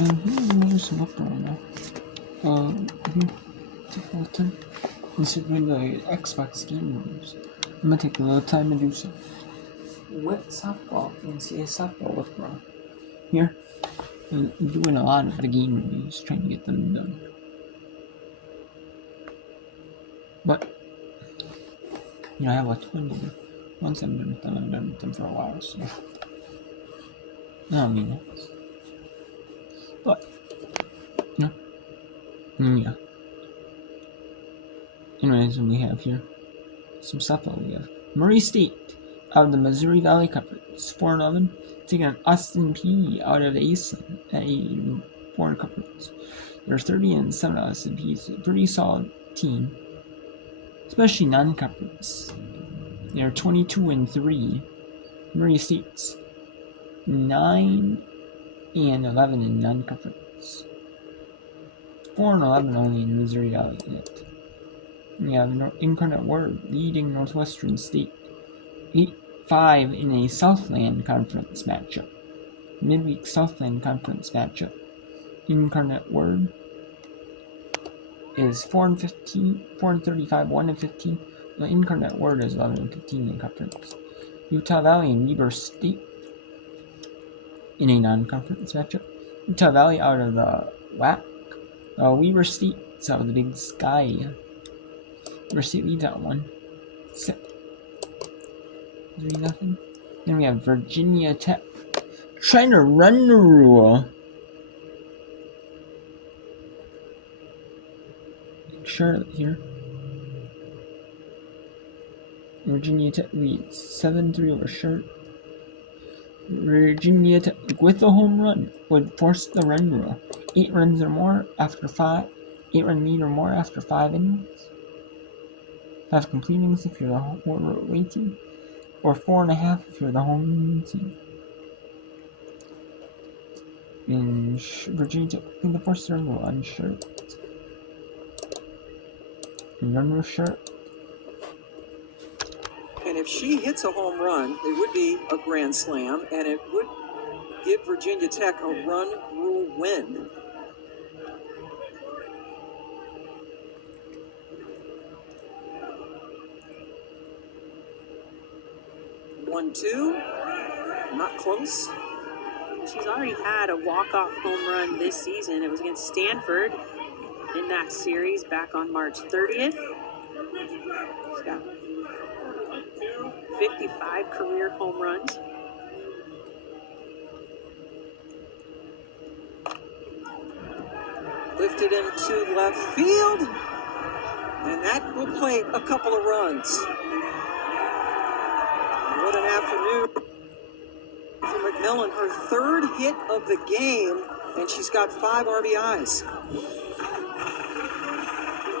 Here's some up right now. Take a little time. Considering the Xbox game rooms, I'm gonna take a little time to do so. What softball, NCAA softball look wrong? Here, I'm doing a lot of the game reviews, trying to get them done. But, I have a ton to do. Once I'm done with them, I'm done with them for a while, so. I don't mean that. But, yeah. Anyways, we have here some softball. We have Murray State out of the Missouri Valley Conference, 4-11, taking on Austin P out of ASUN at a foreign conference. They're 30-7 Austin P. It's a pretty solid team, especially non-conference. They're 22-3. Murray State's 9-11 in non-conference. 4-11 only in Missouri Valley yet. We have Incarnate Word leading Northwestern State 8-5 in a Southland Conference matchup. Midweek Southland Conference matchup. Incarnate Word is 4-15, 4-35, 1-15. The Incarnate Word is 11-15 in conference. Utah Valley and Weber State in a non-conference matchup. Utah Valley out of the WAC. Weber State out of the Big Sky. Weber State leads out 1-0. 3-0. Then we have Virginia Tech trying to run the rule. Charlotte here. Virginia Tech leads 7-3 over Charlotte. Virginia Tech with a home run would force the run rule. 8 runs or more after 5. 8-run lead or more after 5 innings. 5 complete innings if you're the away team, or 4.5 if you're the home team. In Virginia Tech, I think the first run rule on Charlotte. Run rule Charlotte. And if she hits a home run, it would be a grand slam, and it would give Virginia Tech a run rule win. One, two, not close. She's already had a walk-off home run this season. It was against Stanford in that series back on March 30th. She's got 55 career home runs. Lifted into left field, and that will play a couple of runs. What an afternoon for McMillan, her 3rd hit of the game, and she's got 5 RBIs.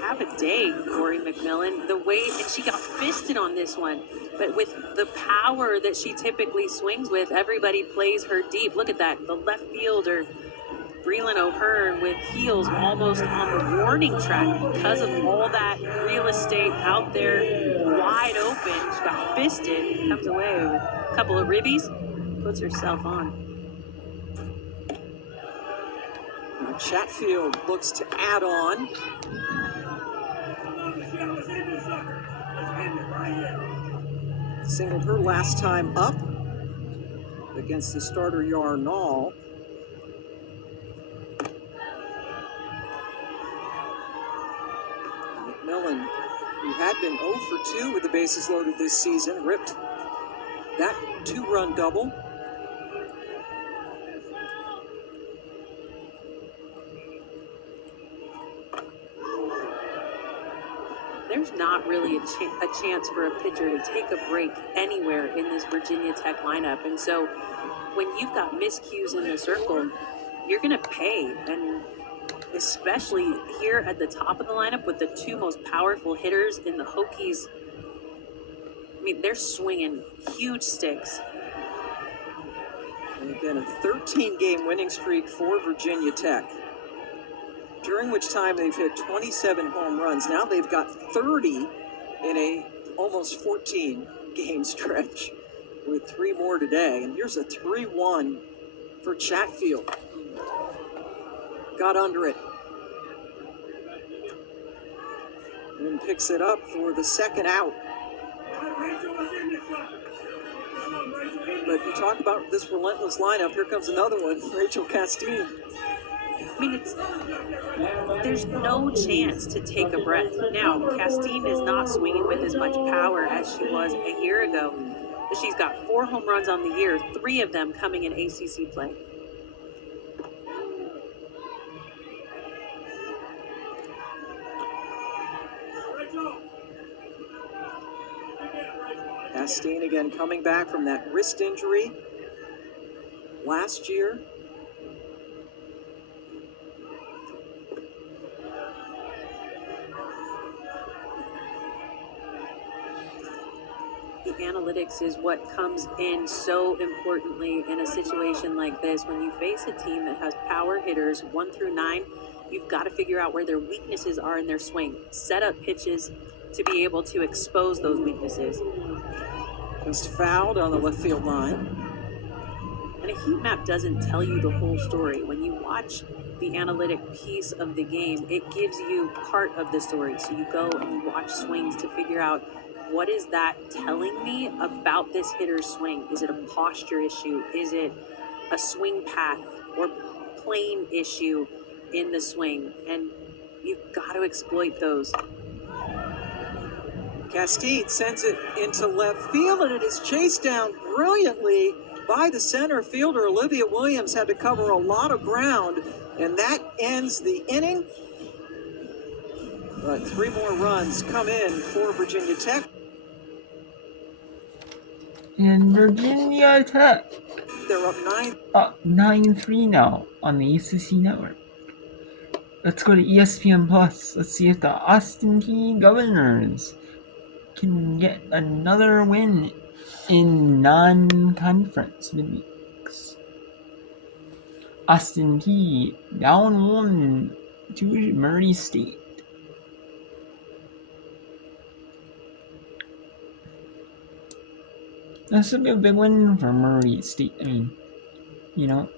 Have a day, Corey McMillan. The way, and she got fisted on this one, but with the power that she typically swings with, everybody plays her deep. Look at that, the left fielder, Breland O'Hearn, with heels almost on the warning track because of all that real estate out there wide open. She got fisted, comes away with a couple of ribbies, puts herself on. Now Chatfield looks to add on. Singled her last time up against the starter Yarnall. McMillan, who had been 0 for 2 with the bases loaded this season, ripped that 2-run double. There's not really a chance for a pitcher to take a break anywhere in this Virginia Tech lineup. And so when you've got miscues in the circle, you're going to pay. And especially here at the top of the lineup with the 2 most powerful hitters in the Hokies. I mean, they're swinging huge sticks. And again, a 13-game winning streak for Virginia Tech, during which time they've hit 27 home runs. Now they've got 30 in a almost 14-game stretch with 3 more today. And here's a 3-1 for Chatfield. got under it. And picks it up for the second out. But you talk about this relentless lineup. Here comes another one, Rachel Castine. I mean, there's no chance to take a breath. Now, Castine is not swinging with as much power as she was a year ago. But she's got 4 home runs on the year, 3 of them coming in ACC play. Castine again coming back from that wrist injury last year. The analytics is what comes in so importantly in a situation like this. When you face a team that has power hitters 1 through 9, you've got to figure out where their weaknesses are in their swing. Set up pitches to be able to expose those weaknesses. Just fouled on the left field line. And a heat map doesn't tell you the whole story. When you watch the analytic piece of the game, it gives you part of the story. So you go and you watch swings to figure out, what is that telling me about this hitter's swing? Is it a posture issue? Is it a swing path or plane issue in the swing? And you've got to exploit those. Castine sends it into left field, and it is chased down brilliantly by the center fielder. Olivia Williams had to cover a lot of ground, and that ends the inning. But 3 more runs come in for Virginia Tech. And Virginia Tech They're up 9-3 now on the ACC network. Let's go to ESPN Plus. Let's see if the Austin Peay Governors can get another win in non-conference midweeks. Austin Peay down 1 to Murray State. This would be a big win for Murray State. I mean,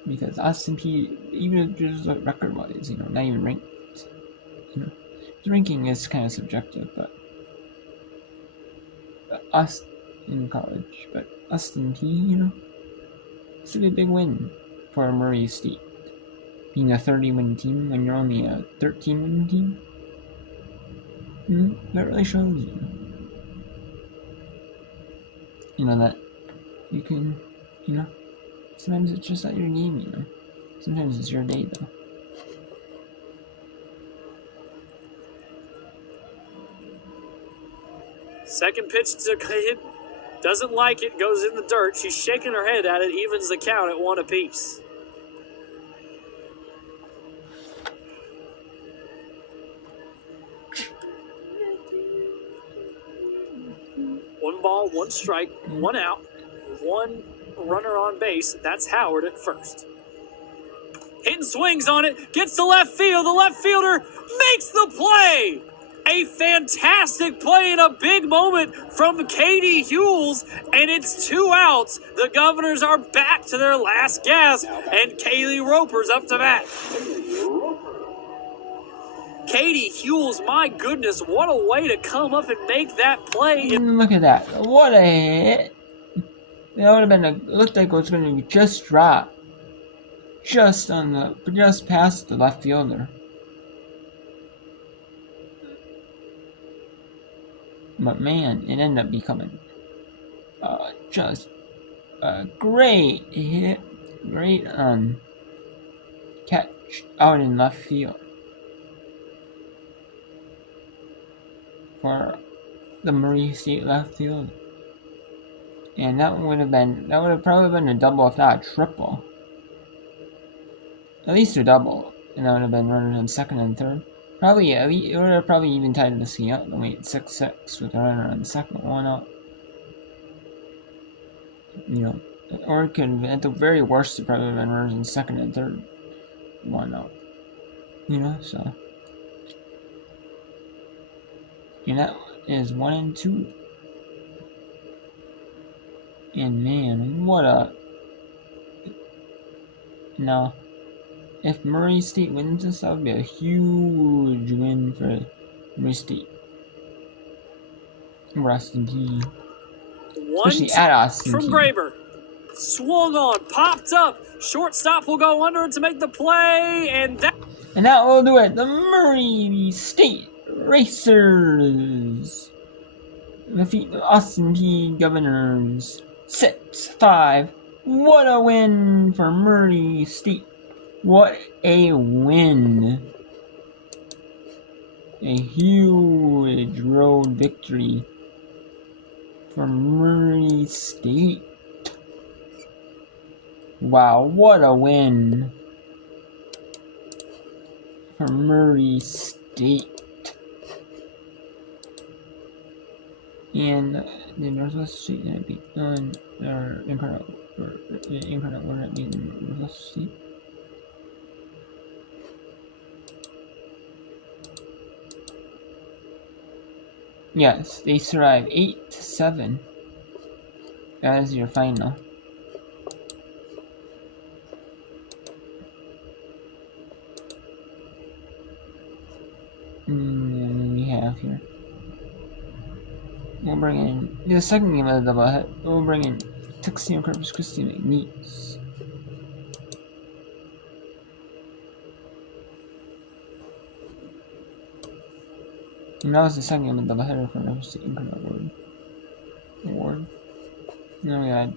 because Austin Peay, even if just record-wise, not even ranked. The ranking is kind of subjective, but us in college, but Austin Peay, it's a big win for Murray State. Being a 30-win team when you're only a 13-win team, that really shows that you can, sometimes it's just not your game, Sometimes it's your day, though. Second pitch to hit, doesn't like it, goes in the dirt. She's shaking her head at it, evens the count at 1 apiece. One ball, 1 strike, 1 out, 1 runner on base. That's Howard at first. Hitting swings on it, gets to left field. The left fielder makes the play. A fantastic play in a big moment from Katie Hewells, and it's 2 outs. The Governors are back to their last gasp, and Kaylee Roper's up to bat. Katie Hewells, my goodness, what a way to come up and make that play. Look at that. What a hit. That would have been it looked like it was going to be just dropped. Just past the left fielder. But man, it ended up becoming just a great hit, great catch out in left field for the Murray State left field, and that would have probably been a double, if not a triple. At least a double, and that would have been runners on second and third. Probably, it would have probably even tied this game up the way it's 6-6 with a runner on second, 1 out. Or it could, at the very worst, it probably would have been runners on second and third, 1 out. So. And that is 1 and 2. And man, what a. No. If Murray State wins this, that would be a huge win for Murray State. Or Austin P. Especially at Austin from P. Graber. Swung on, popped up. Shortstop will go under to make the play, and that will do it. The Murray State Racers defeat the Austin P. Governors 6-5. What a win for Murray State. What a win. A huge road victory for Murray State. Wow, what a win for Murray State. And the Northwest State that beat their Incarnate Order that beat Northwest State. Yes, they survived 8-7. That is your final. And we have here. We'll bring in the second game of the doublehead. We'll bring in Tuxedo Corpus Christi McNeese. And that was the second game of the doubleheader for Northwest State Incarnate Award. And then we had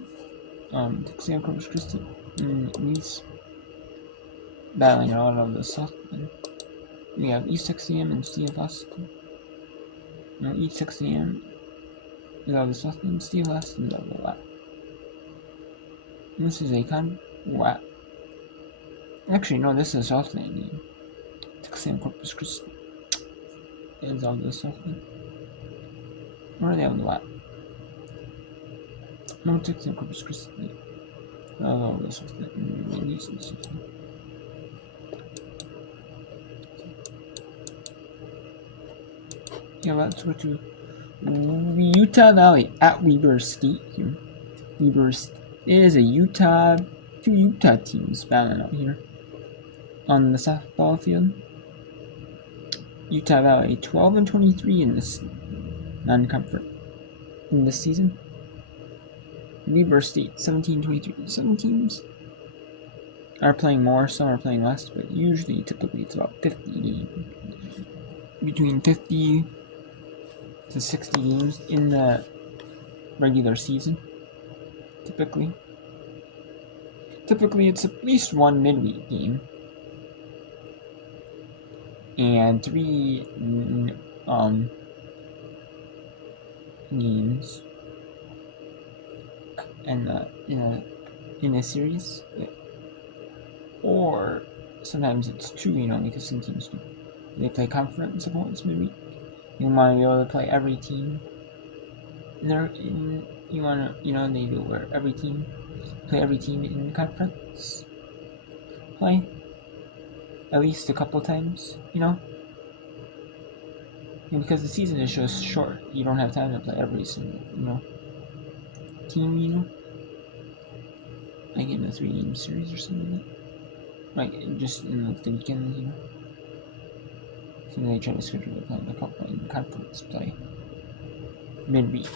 Tuxedo Corpus Christi McNeese battling out of the Southland. We have East 6am and Steve Austin. No, East 6am is out of the Southland, Steve Austin is out of the WAP. This is a WAP. Actually, no, this is a Southland game. Tuxedo Corpus Christi is out of the Southland. Or are they out of the WAP? No, Tuxedo Corpus Christi. Out of the Southland. Yeah, let's go to Utah Valley at Weber State here. Weber State. It is two Utah teams battling out here on the softball field. Utah Valley 12-23 in this non-conference in this season. Weber State 17-23. Some teams are playing more, some are playing less, but typically it's about 50 games. Between 50 to 60 games in the regular season. Typically it's at least one midweek game and 3 games in a series, or sometimes it's 2, because some teams do. They play conference opponents midweek. You want to be able to play every team. They do where every team in the conference play at least a couple times, And because the season is just short, you don't have time to play every single, team, like in a 3-game series or something like that. Like just in the weekends, So they try to schedule the couple in conference play midweek.